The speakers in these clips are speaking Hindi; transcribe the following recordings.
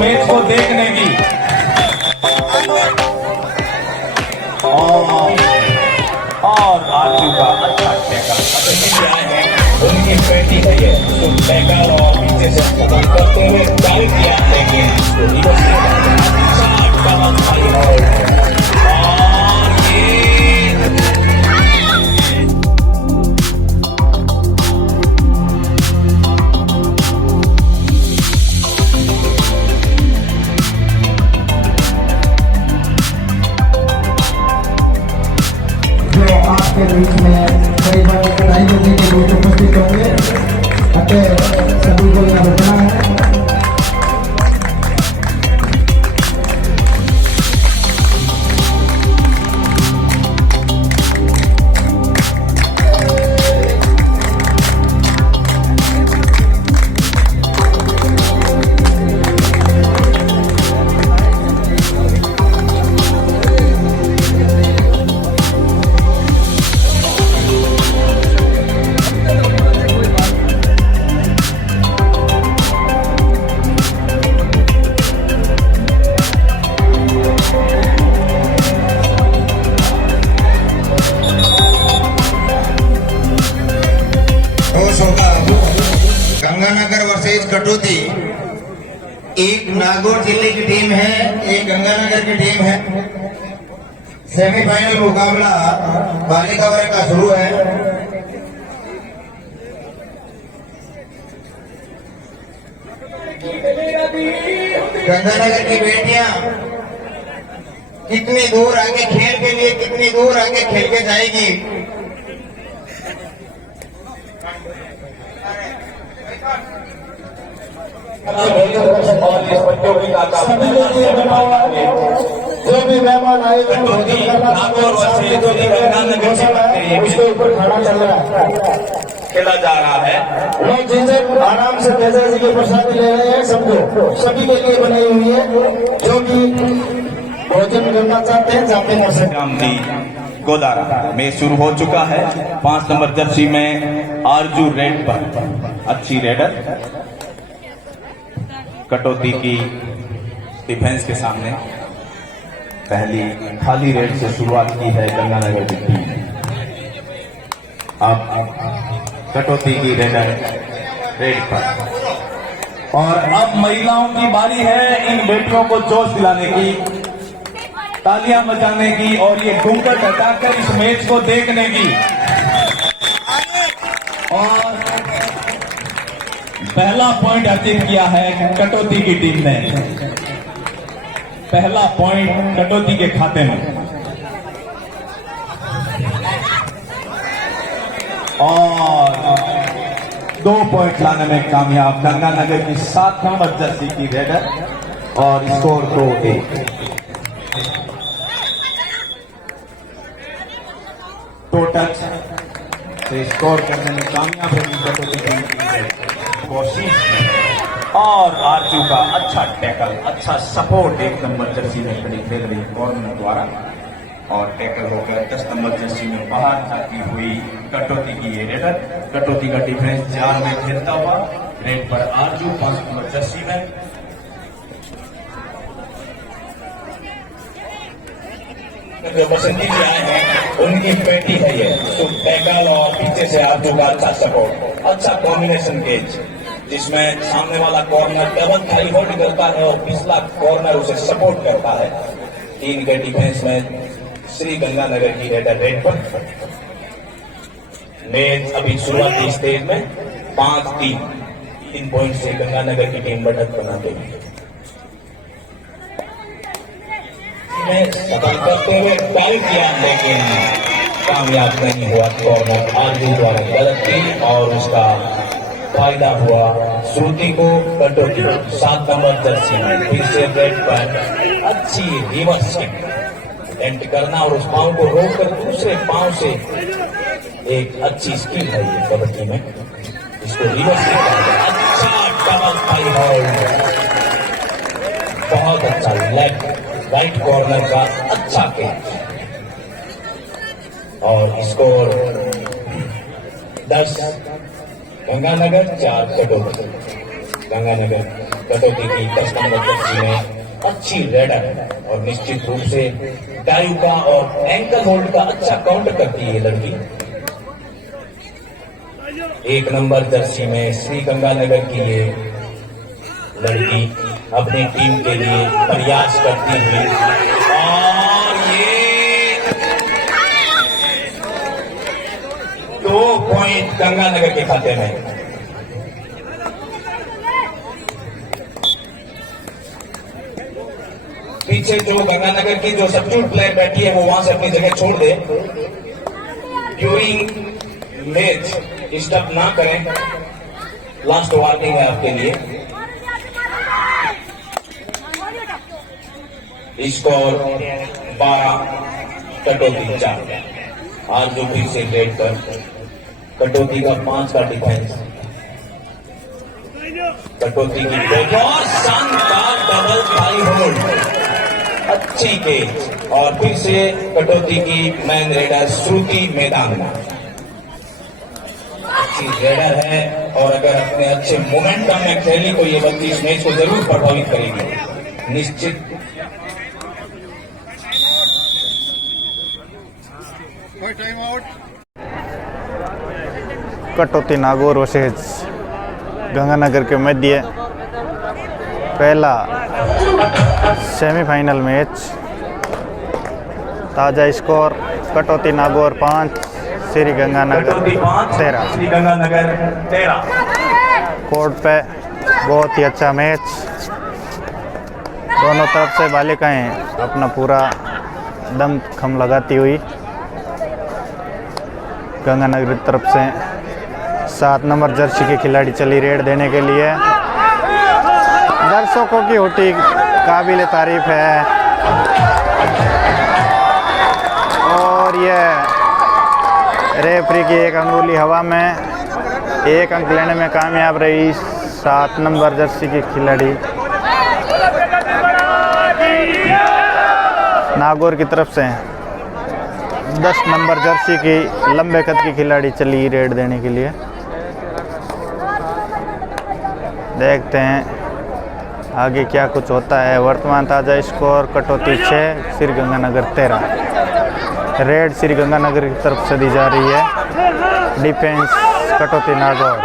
मैच को देखने की। और आजू का अच्छा टैकल आए हैं, उनकी बेटी है ये, तो टैकल और पीछे से पकड़ करते हुए डाल किया, लेकिन उसको रिवर्स के बीच में कई बार कटाई करने के लिए उपस्थित होंगे। सभी को यहाँ बचना है। गंगानगर वर्सेज कटौती, एक नागौर जिले की टीम है, एक गंगानगर की टीम है। सेमीफाइनल मुकाबला बालिका वर्ग का शुरू है। गंगानगर की बेटियां कितनी दूर आगे खेल के लिए, कितनी दूर आगे खेल के जाएगी। और इस प्रतियोगिता का जो भी मेहमान आए उसके ऊपर खाना चल रहा है, खेला जा रहा है। लोग जिनसे आराम से पैसे की प्रसादी ले रहे हैं, सबको सभी के लिए बनाई हुई है, जो कि भोजन करना चाहते हैं जाते कर सकते। गोदारा में शुरू हो चुका है। 5 नंबर जर्सी में आरजू रेड पर अच्छी रेडर कटौती की डिफेंस के सामने पहली खाली रेड से शुरुआत की है गंगानगर की टीम। अब कटौती की रेडर रेड पर, और अब महिलाओं की बारी है इन बेटियों को जोश दिलाने की, तालियां बजाने की और ये घूंघट हटाकर इस मैच को देखने की। और पहला पॉइंट अर्जित किया है कटौती की टीम ने। पहला पॉइंट कटौती के खाते में, और 2 पॉइंट लाने में कामयाब गंगानगर की 7 नंबर जर्सी की रेडर, और स्कोर 2-1। टो टच से स्कोर करने में कामयाब रही कटौती की कोशिश, और आरजू का अच्छा टैकल, अच्छा सपोर्ट 1 नंबर जर्सी में खड़ी खेल रही कॉर्नर द्वारा, और टैकल होकर 10 नंबर जर्सी में बाहर जाती हुई कटौती की ये रेडर। कटौती का डिफेंस जाल में खेलता हुआ रेड पर आरजू 5 नंबर जर्सी में। पसंदीदा आए हैं, उनकी बेटी है ये, तो टैकल और पीछे से आरजू का अच्छा सपोर्ट, अच्छा कॉम्बिनेशन गेज, जिसमें सामने वाला कॉर्नर डबल थाई होल्ड करता है और पिछला कॉर्नर उसे सपोर्ट करता है। 3 के डिफेंस में श्री गंगानगर की रेडर रेड पर। मैच अभी शुरुआती स्टेज में 5-3 पॉइंट से गंगानगर की टीम बढ़त बनाते हैं। सफल करते हुए डाल किया, लेकिन कामयाब नहीं हुआ। कॉर्नर आरजू द्वारा गलत थी और उसका फायदा हुआ श्रुति को। कटौती 7 नंबर जर्सी में फिर से रेड पर अच्छी रिवर्स एंट करना और उस पांव को रोककर दूसरे पांव से एक अच्छी स्किल है ये कबड्डी में, इसको रिवर्स अच्छा डबल थाई होल्ड, बहुत अच्छा लेफ्ट राइट कॉर्नर का अच्छा कैच, और स्कोर 10 गंगानगर 4 कटौती। गंगानगर कटौती की 10 नंबर जर्सी में अच्छी रेडर और निश्चित रूप से डाइव का और एंकल होल्ड का अच्छा काउंटर करती है ये लड़की। 1 नंबर जर्सी में श्री गंगानगर की ये लड़की अपनी टीम के लिए प्रयास करती हुई और ये 2 पॉइंट गंगानगर के खाते में। पीछे जो गंगानगर की जो सब्स्टिट्यूट प्लेयर बैठी है वो वहां से अपनी जगह छोड़ दे। ड्यूरिंग मैच स्टॉप ना करें, लास्ट वार्निंग है आपके लिए। स्कोर 12 कटौती 4। आज जो फिर से रेड कर कटौती का 5 का डिफेंस, कटौती की बहुत शानदार डबल टाई होल्ड, अच्छी केच और फिर से कटौती की मैन रेडर श्रुति मैदान में अच्छी रेडर है और अगर अपने अच्छे मोमेंटम में खेली तो ये बल्कि इस मैच को जरूर प्रभावित करेगी निश्चित। कटौती नागौर वर्सेज गंगानगर के मध्य पहला सेमीफाइनल मैच। ताज़ा स्कोर कटौती नागौर 5, श्री गंगानगर 13। श्री गंगानगर 13। कोर्ट पे बहुत ही अच्छा मैच, दोनों तरफ से बालिकाएं अपना पूरा दम खम लगाती हुई। गंगानगर की तरफ से 7 नंबर जर्सी के खिलाड़ी चली रेड देने के लिए। दर्शकों की होटी काबिल तारीफ है और ये रेफरी की एक अंगुली हवा में 1 अंक लेने में कामयाब रही 7 नंबर जर्सी की खिलाड़ी। नागौर की तरफ से 10 नंबर जर्सी की लंबे कद की खिलाड़ी चली रेड देने के लिए। देखते हैं आगे क्या कुछ होता है। वर्तमान ताज़ा स्कोर कटौती 6, श्री गंगानगर 13। रेड श्री गंगानगर की तरफ से दी जा रही है, डिफेंस कटौती नागौर।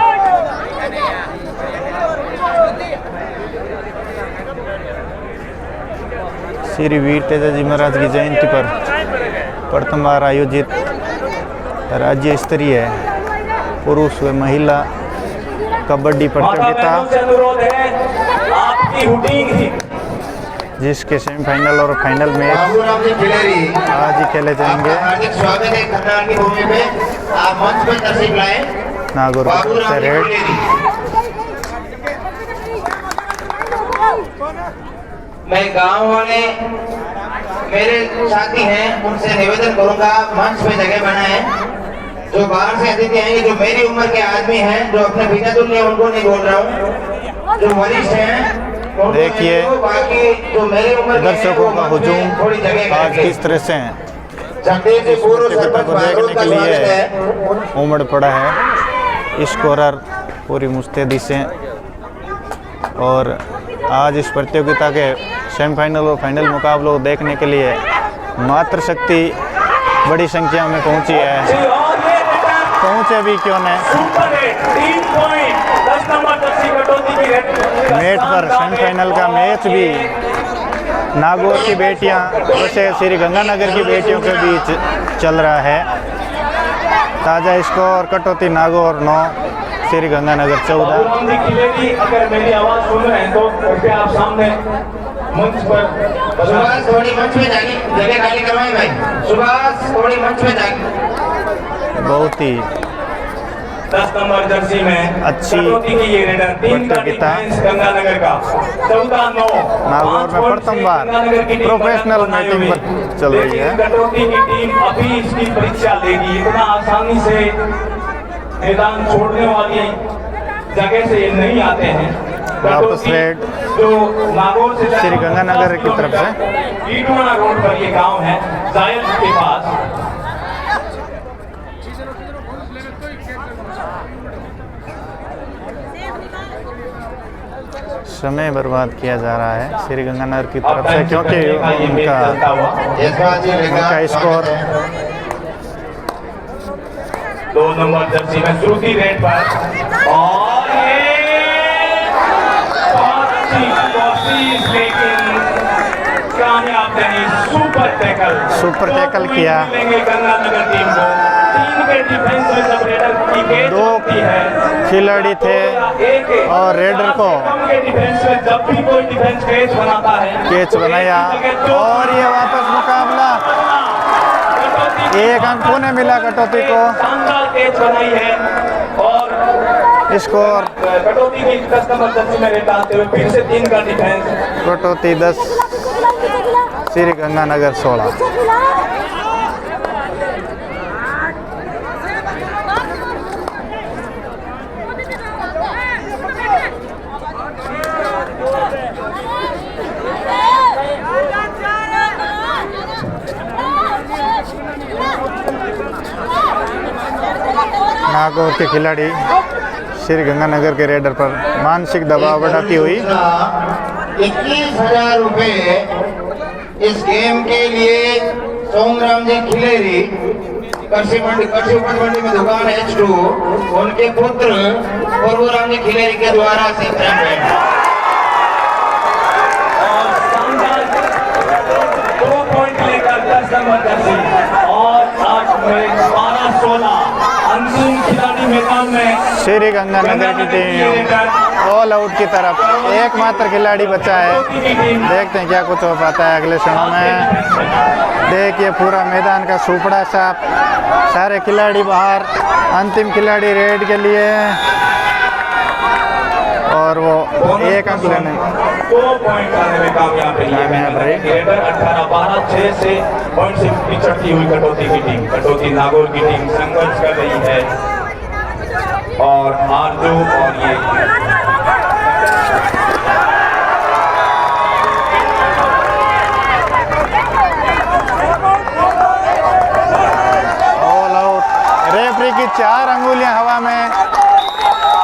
श्री वीर तेजाजी महाराज की जयंती पर प्रथम बार आयोजित राज्य स्तरीय पुरुष व महिला कबड्डी प्रतियोगिता, जिसके सेमीफाइनल और फाइनल मैच आज ही खेले जाएंगे। हार्दिक स्वागत है खतरान की भूमि पे, आप मंच पर तशरीफ लाएं। नागौर से रेड। मैं गांव वाले मेरे साथी हैं, उनसे निवेदन करूंगा मंच पे जगह बनाएं। जो बाहर से अतिथि आएंगे, जो मेरी उम्र के आदमी हैं, जो अपने पिता तुल्य, उनको नहीं बोल रहा हूँ, जो वरिष्ठ हैं। देखिए दर्शकों का हुजूम आज किस तरह से प्रतियोगिता को देखने के लिए उमड़ पड़ा है। स्कोरर पूरी मुस्तैदी से, और आज इस प्रतियोगिता के सेमीफाइनल और फाइनल मुकाबलों को देखने के लिए मातृशक्ति बड़ी संख्या में पहुंची है। पहुंचे भी क्यों नहीं, मैच पर सेमीफाइनल का मैच भी नागौर की बेटियां वैसे श्री गंगानगर की बेटियों के बीच चल रहा है। ताज़ा स्कोर कटौती नागौर 9, श्री गंगानगर 14। अगर मेरी आवाज सुन रहे हैं तो कृपया आप सामने मंच पर सुभाष थोड़ी मंच में जाके जगह खाली करवाएं भाई। सुभाष थोड़ी मंच में जाके। बहुत ही 10 नंबर जर्सी में अच्छी की ये रेडर 3 का डिफेंस गंगानगर का 14-9। नागौर में प्रथम बार प्रोफेशनल मैचिंग चल रही है। कटौती की टीम अभी इसकी परीक्षा लेगी। इतना आसानी से मैदान छोड़ने वाली जगह से ये नहीं आते हैं। वापस रेड जो नागौर से श्री गंगानगर की तरफ से। ईटवाना रोड पर ये गांव है, जायद के पास। समय बर्बाद किया जा रहा है श्री गंगानगर की तरफ से, क्योंकि उनका स्कोर 2 नंबर जर्सी में श्रुति रेड पर, और ये बहुत अच्छी कोशिश, लेकिन कामयाब नहीं। सुपर टैकल किया। गंगानगर टीम को 3 के डिफेंस में सब रेडर की कैच 2 है, खिलाड़ी थे और रेडर को के डिफेंस में जब भी कोई डिफेंस कैच बनाता है, कैच बनाया और ये वापस मुकाबला 1 अंक पुनः मिला कटौती को। शानदार कैच बनाई है और स्कोर कटौती की कस्टमर जर्सी में रेड डालते हुए फिर से 3 का डिफेंस। कटौती 10 श्री गंगानगर 16। नागौर के खिलाड़ी श्री गंगानगर के रेडर पर मानसिक दबाव बढ़ाती हुई 21,000 रुपए इस गेम के लिए सोमराम जी खिलेरी कृषि मंडी में दुकान H2 उनके पुत्र पूर्वराम जी खिलेरी के द्वारा से और शानदार 2 पॉइंट लेकर 10 नंबर जर्सी और 8 में 12-16 अंतिम खिलाड़ी मैदान में श्री गंगानगर की टीम ऑल आउट की तरफ एकमात्र खिलाड़ी बचा है। देखते हैं क्या कुछ हो पाता है अगले क्षणों में। देखिए पूरा मैदान का सुपड़ा साफ, सारे खिलाड़ी बाहर, अंतिम खिलाड़ी रेड के लिए और वो 1 अंक लेने 2 पॉइंट आने में कामयाब रही है। 18-12-6 से पॉइंट से पिछड़ती हुई कटौती नागौर की टीम संघर्ष कर रही है और आरजू और ये ऑल आउट। रेफरी की 4 अंगुलियां हवा में,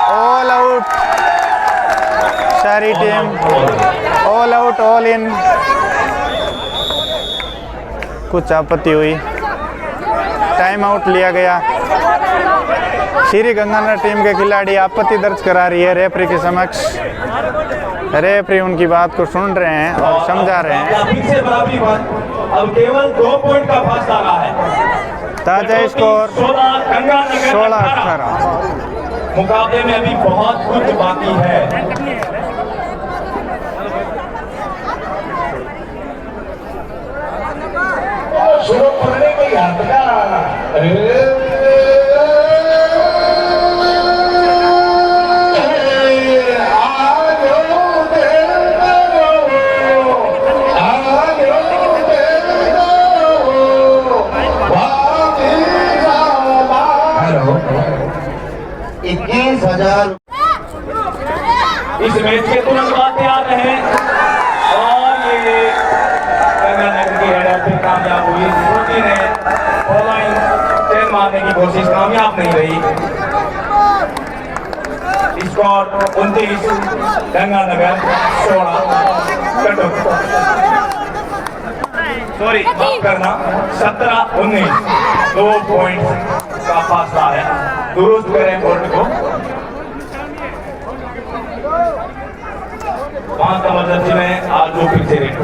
ऑल आउट। सारी team all out, all in. कुछ आपत्ति हुई, टाइम आउट लिया गया। श्री गंगानगर टीम के खिलाड़ी आपत्ति दर्ज करा रही है रेफरी के समक्ष। रेफरी उनकी बात को सुन रहे हैं और समझा रहे हैं। अब केवल 2 पॉइंट का फासला रहा है। ताजा स्कोर 16-18। मुकाबले में अभी बहुत कुछ बाकी है। शुरू करने को याद का इस मैच के तुरंत बाद तैयार रहे और ये गंगानगर की हेडर पे कामयाब हुई। श्रुति ने ऑनलाइन चेन मारने की कोशिश कामयाब नहीं रही। स्कोर 29 गंगानगर 16 कटौती, सॉरी माफ करना 17-19। 2 पॉइंट का फासला है। दुरुस्त करें बोर्ड को। 5 नंबर जर्सी में आरजू फिर से रेड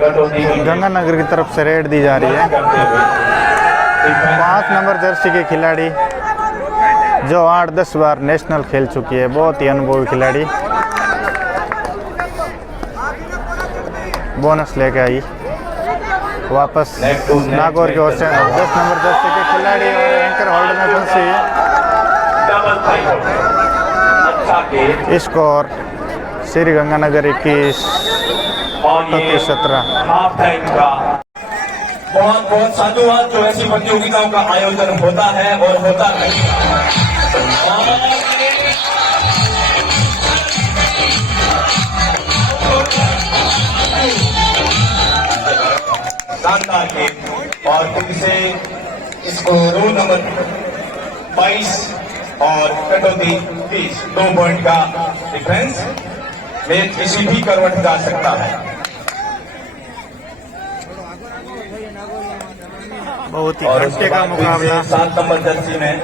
कटौती गंगानगर की तरफ से रेड दी जा रही है। 5 नंबर जर्सी के खिलाड़ी जो 8-10 बार नेशनल खेल चुकी है, बहुत ही अनुभवी खिलाड़ी, बोनस लेके आई वापस नागौर की ओर से। 10 नंबर जर्सी के खिलाड़ी और एंकर होल्ड में फंसी। स्कोर श्री गंगानगर 21 और ये 17। हाफ टाइम का बहुत बहुत साधुवाद जो ऐसी प्रतियोगिताओं का आयोजन होता है और होता नहीं। शानदार गेम और फिर से इसको 2 नंबर 22 और कटौती 30। 2 पॉइंट का डिफरेंस। मैच किसी भी करवट जा सकता है। बहुत ही और घंटे का मुकाबला 7 नंबर जर्सी में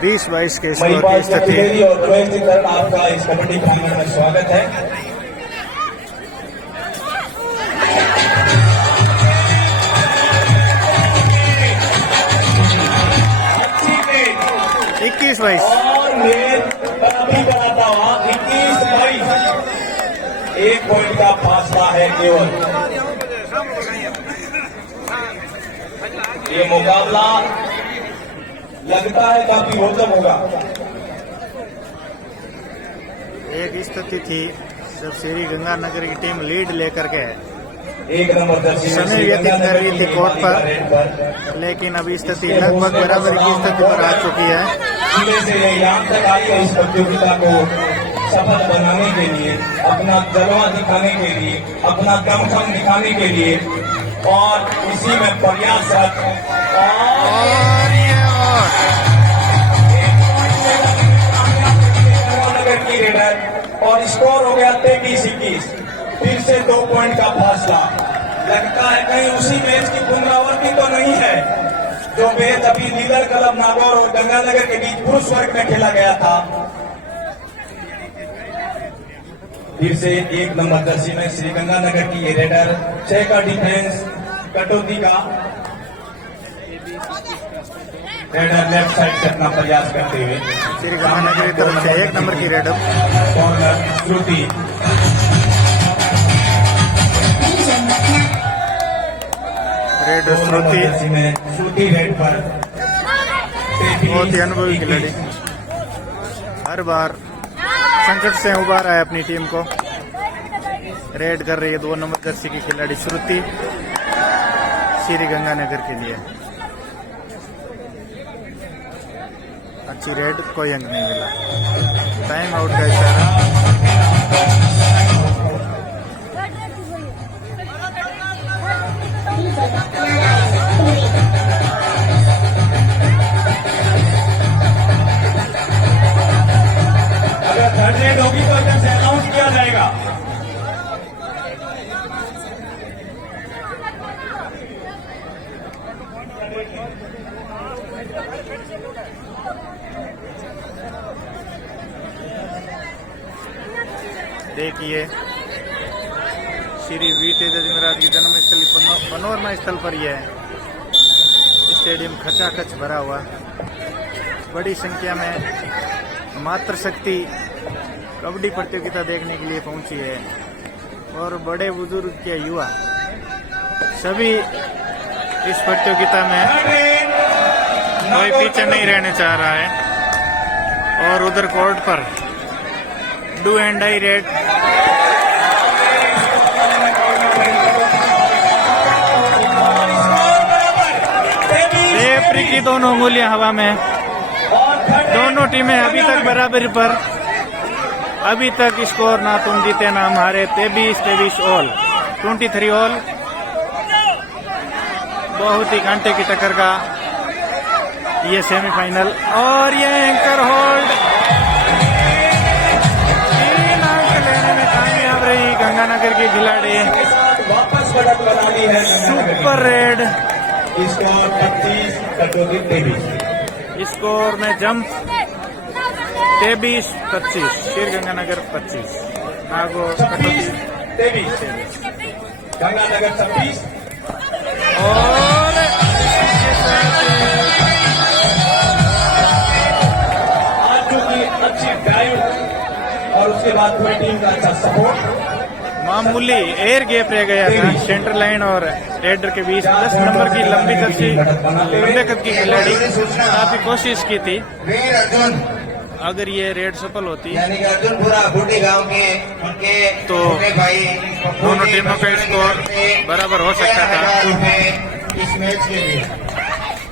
20-22 के स्कोर की महिपाल स्थिति। चतुर्वेदी और प्रवेश करण आपका इस कबड्डी फाइनल में स्वागत है। अच्छी गेंद 21-22 और मैच अभी बनाता हुआ 21-22। 1 पॉइंट का फासला है केवल। ये मुकाबला लगता है काफी रोचक होगा। एक स्थिति थी जब श्री गंगानगर की टीम लीड लेकर के 1 नंबर जर्सी में समय व्यतीत कर रही थी कोर्ट पर, लेकिन अभी स्थिति लगभग बराबर की स्थिति पर आ चुकी है। जिले से ये यहाँ तक आई है इस प्रतियोगिता को सफल बनाने के लिए, अपना जलवा दिखाने के लिए, अपना दमखम दिखाने के लिए और इसी में प्रयासरत नगर की रेडर और स्कोर हो गया 23-21। फिर से 2 पॉइंट का फासला। लगता है कहीं उसी मैच की पुनरावृत्ति तो नहीं है जो मैच अभी लीडर क्लब नागौर और गंगानगर के बीच पुरुष वर्ग में खेला गया था। फिर से 1 नंबर जर्सी में श्री गंगानगर की ये रेडर 6 का डिफेंस कटौती का रेडर लेफ्ट साइड से अपना प्रयास करते हुए श्री गंगानगर की तरफ से 1 नंबर की रेडर कॉर्नर श्रुति। रेड श्रुति जर्सी में श्रुति रेड पर बहुत ही अनुभवी खिलाड़ी, हर बार संकट से उबारा है अपनी टीम को। रेड कर रही है 2 नंबर जर्सी की खिलाड़ी श्रुति श्री गंगानगर के लिए। अच्छी रेड, कोई अंक नहीं मिला। टाइम आउट का इशारा। अगर थर्ड रेड होगी तो इधर से अनाउंस किया जाएगा। देखिए श्री वी तेजाजी महाराज की जन्मस्थली पनोरमा स्थल पर यह स्टेडियम खचाखच भरा हुआ, बड़ी संख्या में मातृशक्ति कबड्डी प्रतियोगिता देखने के लिए पहुंची है और बड़े बुजुर्ग के युवा सभी इस प्रतियोगिता में कोई पीछे नहीं रहने चाह रहा है। और उधर कोर्ट पर do and die raid referee की दोनों उंगलियां हवा में। दोनों टीमें अभी तक बराबरी पर। अभी तक स्कोर ना तुम जीते ना हम हारे। 23-23 ऑल, 23 ऑल। बहुत ही घंटे की टक्कर का ये सेमीफाइनल और ये एंकर होल्ड 3 अंक लेने में कामयाब रही गंगानगर की खिलाड़ी। वापस बढ़त बना ली है सुपर रेड स्कोर 25-23। स्कोर में जंप 23-25 श्री गंगानगर 25 नागौर 23 गंगानगर 26। और आज की अच्छी ड्राइव और उसके बाद पूरी टीम का अच्छा सपोर्ट। मामूली एयर गैप रह गया था सेंटर लाइन और रेडर के बीच। 10 नंबर की लंबी कद लंबे कद की खिलाड़ी काफी कोशिश की थी। वीर अर्जुन अगर ये रेड सफल होती यानी कि अर्जुनपुरा बूटी गांव के उनके तो छोटे भाई दोनों टीमों का स्कोर बराबर हो सकता था। इस मैच के लिए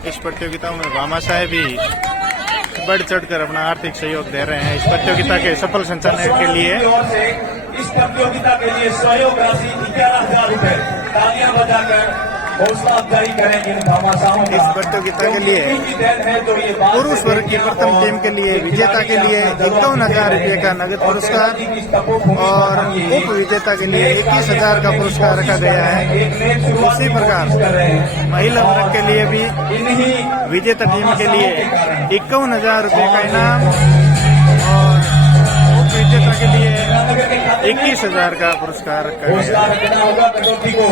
इस प्रतियोगिता में भामा साहेब भी बढ़ चढ़कर अपना आर्थिक सहयोग दे रहे हैं इस प्रतियोगिता के सफल संचालन के लिए। ओर से इस प्रतियोगिता के लिए सहयोग राशि 11,000 रुपए तालियां बजाकर हौसला अफजाई करें इन घमासानों का। इस प्रतियोगिता के लिए इनकी देन है जो ये बात पुरुष वर्ग की प्रथम टीम के लिए विजेता के लिए 51,000 रुपये का नगद पुरस्कार और उप विजेता के लिए 21,000 का पुरस्कार रखा गया है। उसी प्रकार महिला वर्ग के लिए भी विजेता टीम के लिए 51,000 रुपये का इनाम और उप विजेता के लिए 21,000 का पुरस्कार रखा गया हौसला है। रखना होगा कटौती को।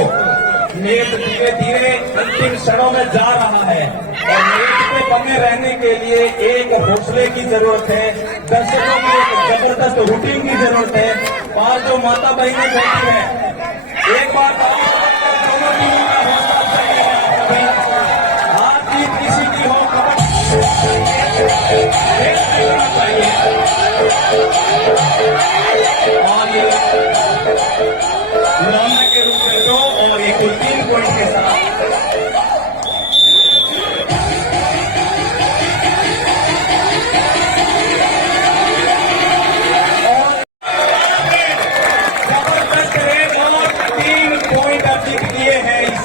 मैच धीरे धीरे अंतिम क्षणों में जा रहा है और मैच पे बने रहने के लिए एक हौसले की जरूरत है, दर्शकों की एक जबरदस्त रूटीन की जरूरत है। पांच जो माता बहनें बैठी है, एक बार दोनों टीमों का हौसला चाहिए। हार जीत किसी की हो चाहिए और ये लड़ने के रूप में दो और ये कुल 3 पॉइंट के साथ जबरदस्त रेड और 3 पॉइंट अब जीत लिए हैं इस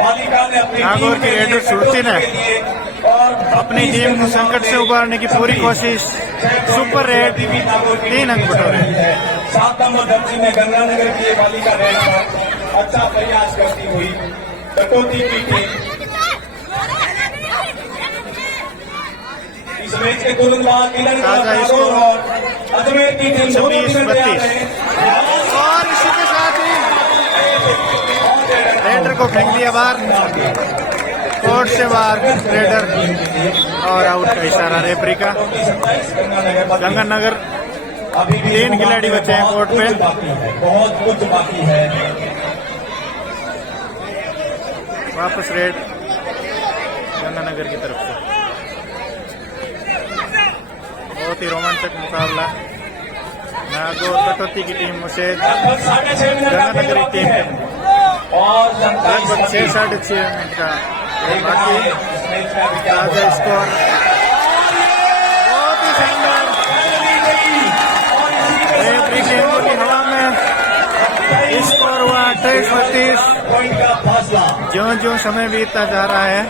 बालिका ने अपनी नागौर की रेडर श्रुति ने अपनी टीम को संकट से उबारने की पूरी कोशिश, सुपर रेड 3 अंक बटोरे। 7 नंबर दर्जी में गंगानगर की ये बालिका रेड पर अच्छा प्रयास करती हुई कटौती की टीम इस मैच के तुरंत बाद किरण और अजमेर की टीम 26-32 और इसी के साथ ही रेडर को फेंक दिया बाहर, कोर्ट से बाहर रेडर और आउट का इशारा रेफरी का। गंगानगर अभी भी 3 खिलाड़ी बचे हैं कोर्ट पे। बहुत कुछ बाकी है। वापस रेड गंगानगर की तरफ से। बहुत ही रोमांचक मुकाबला नागौर कटौती की टीम से गंगानगर की टीम और लगभग 6-6.5 मिनट का बाकी ताजा स्कोर। बहुत ही शानदार रेफरी की अंगूठी हवा में स्कोर हुआ 28-32। पॉइंट का फासला ज्यों ज्यों समय बीतता जा रहा है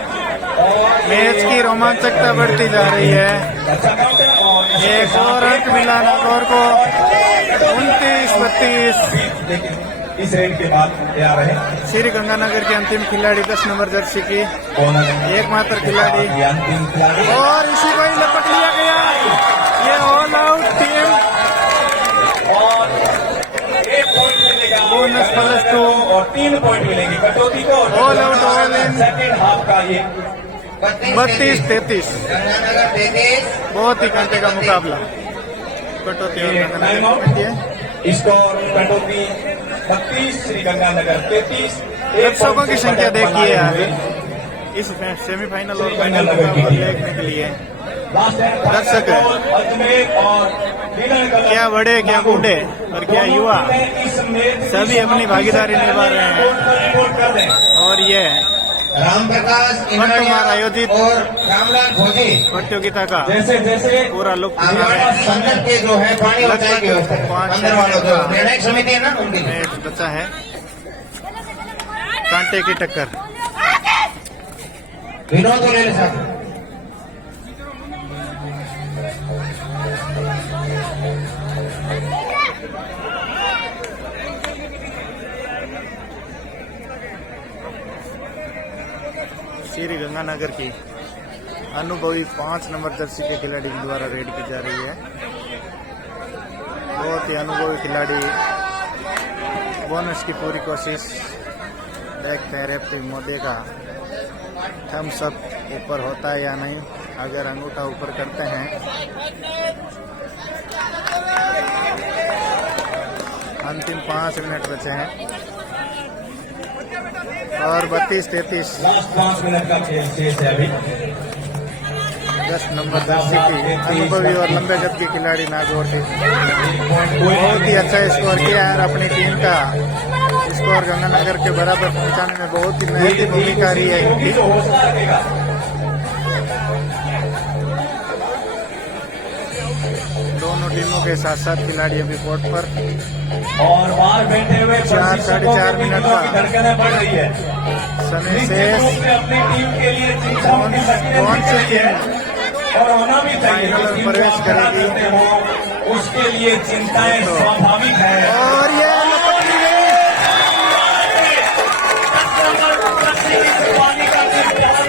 मैच की रोमांचकता बढ़ती जा रही है। एक और अंक मिला नागौर को 29-32। इस रेड के बाद तैयार है श्री गंगानगर के अंतिम खिलाड़ी 10 नंबर जर्सी की एकमात्र खिलाड़ी अंतिम खिलाड़ी और इसी को ही लपट लिया गया। ये ऑल आउट टीम और 1 पॉइंट मिलेगा बोनस +2 और 3 पॉइंट मिलेंगे कटौती को। All out all in second half का ये 32-33। गंगानगर 33 बहुत ही घंटे का मुकाबला कटौती और गंगानगर के लिए। स्कोर कटौती 32 श्री गंगानगर 33। दर्शकों की संख्या देखिए आगे इस सेमीफाइनल और फाइनल मुकाबला देखने के लिए दर्शक है। अजमेर और क्या बड़े क्या बूढ़े और क्या युवा सभी अपनी भागीदारी निभा रहे हैं और ये राम प्रकाश कुमार आयोजित और रामलाल भोजी प्रतियोगिता का जैसे जैसे पूरा लुत्फ हमारा संदर्भ के जो है पानी बचाने की व्यवस्था अंदर वालों जो निर्णायक समिति है ना उनके लिए मैच बचा है। कांटे की टक्कर विनोद और रेले साहब श्री गंगानगर की अनुभवी 5 नंबर जर्सी के खिलाड़ी के द्वारा रेड की जा रही है। बहुत ही अनुभवी खिलाड़ी बोनस की पूरी कोशिश। देखते हैं रेफरी मोदी का थम्स अप ऊपर होता है या नहीं। अगर अंगूठा ऊपर करते हैं अंतिम 5 मिनट बचे हैं और 32-33 लास्ट 5 मिनट का खेल शेष है अभी। 10 नंबर जर्सी की अनुभवी और लंबे कद की खिलाड़ी नागौर की बहुत ही अच्छा स्कोर किया है और अपनी टीम का स्कोर गंगानगर के बराबर पहुंचाने में बहुत ही महत्वपूर्ण भूमिका रही है इनकी। दोनों टीमों के साथ साथ खिलाड़ी अभी कोर्ट पर और बाहर बैठे हुए 4 साढ़े 4 मिनट का धड़कनें बढ़ रही है। समय से अपनी टीम के लिए चिंताओं की लकीरें कौन से दिख रही है और होना भी चाहिए। फाइनल में टीम प्रवेश को आप करेगी। करते हो, उसके लिए चिंताएं स्वाभाविक है। और ये लपक ली गई।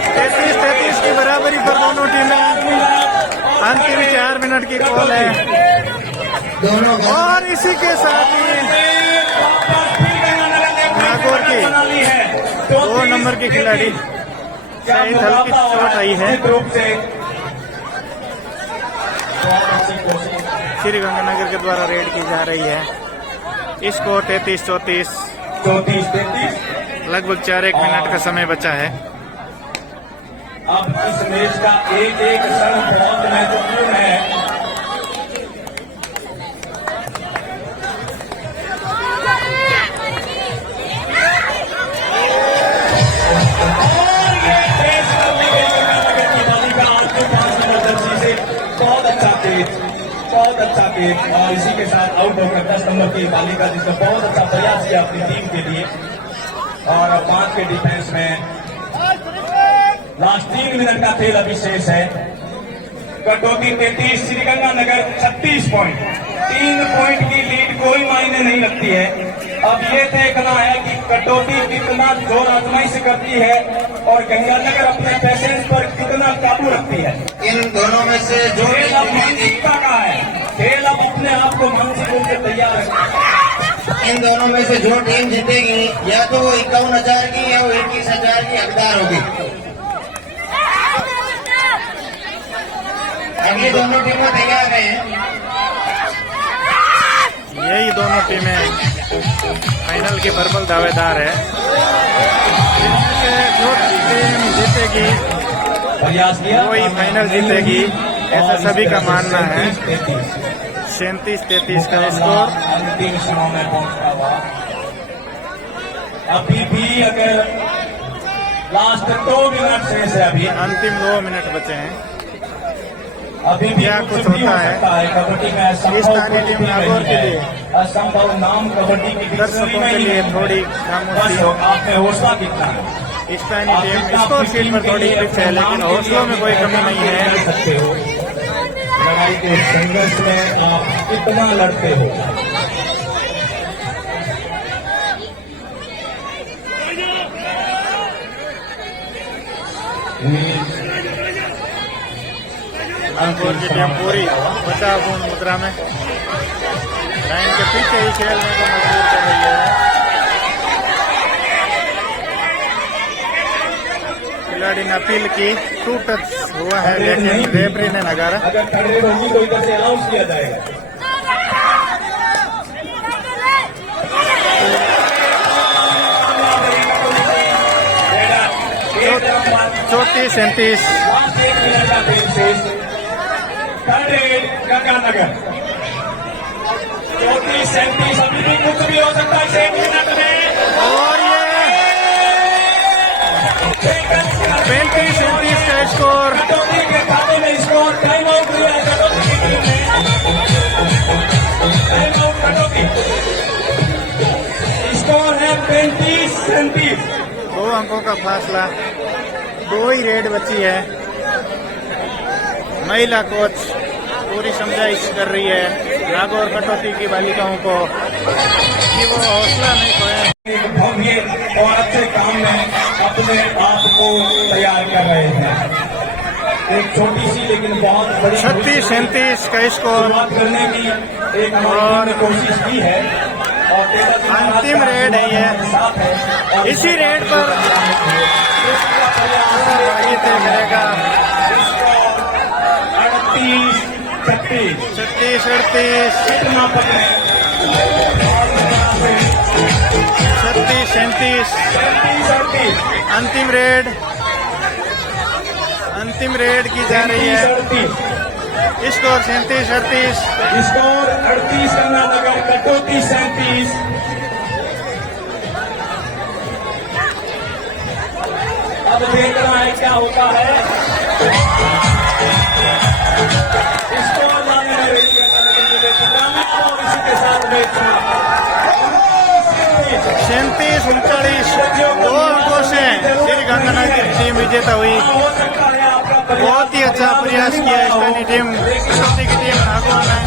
33-33 की बराबरी पर दोनों टीमें। अंतिम 4 मिनट की कॉल है और इसी के साथ ही नागौर की 2 नंबर की खिलाड़ी शाहिद हल्की चोट आई है। श्री गंगानगर के द्वारा रेड की जा रही है। स्कोर 33-34, 34-33। लगभग 4 मिनट का समय बचा है। अब इस मैच का एक एक क्षण बहुत महत्वपूर्ण है। और ये तेज करने के लिए गंगानगर की बालिका आज के 5 नंबर जर्सी से बहुत अच्छा तेज और इसी के साथ आउट होकर 10 नंबर की बालिका जिसका बहुत अच्छा प्रयास किया अपनी टीम के लिए। और अब 5 के डिफेंस में लास्ट 3 मिनट का खेल अभी शेष है। कटौती 33, श्रीगंगानगर 36 पॉइंट। 3 पॉइंट की लीड कोई मायने नहीं रखती है। अब ये देखना है कि कटौती कितना जोर आजमाइश करती है और गंगानगर अपने पैसेंज पर कितना काबू रखती है। इन दोनों में से जो खेल अब मानसिकता का है। खेल अब अपने आप को मानसिक रूप से तैयार रखना। इन दोनों में से जो टीम जीतेगी या तो वो 51,000 की या वो 21,000 की हकदार होगी। अगली दोनों टीमें तैयार हैं। यही दोनों टीमें फाइनल के प्रबल दावेदार है। इनमें से जो टीम जीतेगी प्रयास किया वही फाइनल जीतेगी, ऐसा सभी का मानना है। 37-33 का स्कोर। अंतिम क्षणों में पहुंचता हुआ अभी भी अगर लास्ट 2 मिनट शेष है, अभी अंतिम 2 मिनट बचे हैं। अभी भी क्या कुछ कुछ भी हो होता है। सकता है। कबड्डी में असंभव स्थानीय कुछ टीम भी नागौर नहीं के लिए है। असंभव नाम कबड्डी की दर्शकों डिक्शनरी के में लिए ही थोड़ी नहीं। खामोशी। बस आप में हौसला कितना है। स्थानीय आप टीम कितना स्कोर अपनी शीट टीम पर के थोड़ी लिए पिच है, अपने लेकिन नाम के हौसलों में लिए कोई कमी अपने नहीं लड़ है। सकते हो। लड़ाई के संघर्ष में आप कितना लड़ते हो। नागौर की टीम पूरी बचावपूर्ण मुद्रा में लाइन के पीछे ही खेलने को मजबूर कर रही है। खिलाड़ी ने अपील की, 2 टच हुआ है, लेकिन रेफरी ने नकारा। अगर खड़े होगी तो इधर से अनाउंस किया जाएगा। 34-37 लास्ट 1 मिनट का खेल शेष। Third red Ganganagar 34-37। अभी भी कुछ भी हो सकता है 1 मिनट में। और ये 35-37 का स्कोर। कटौती के खाते में स्कोर। टाइम आउट हुआ है कटौती की टीम ने। टाइम आउट कटौती। स्कोर है 35-37। 2 अंकों का फासला, 2 ही रेड बची है। महिला कोच पूरी समझाइश कर रही है नागौर कटौती की बालिकाओं को कि वो हौसला नहीं खोए। एक भव्य और अच्छे काम में अपने आप को तैयार कर रहे हैं। एक छोटी सी लेकिन बहुत बड़ी 36-37 का स्कोर। शुरुआत करने की एक हमारी टीम ने कोशिश की है और अंतिम रेड है ये। इसी रेड पर आगे तय करेगा। 36-38 कितना पकड़े 36-37 अंतिम रेड की जा रही है। 38 स्कोर 37-38। स्कोर 38 गंगानगर कटौती 37। अब देखना है क्या होता है। स्कोर जाने में रही गंगानगर की बेटी और इसी के साथ मैच 37-39 2 अंकों से श्री गंगानगर की टीम विजेता हुई। बहुत ही अच्छा प्रयास किया स्थानीय टीम की टीम नागौर ने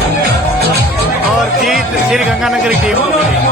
और जीत श्री गंगानगर की टीम को मिली।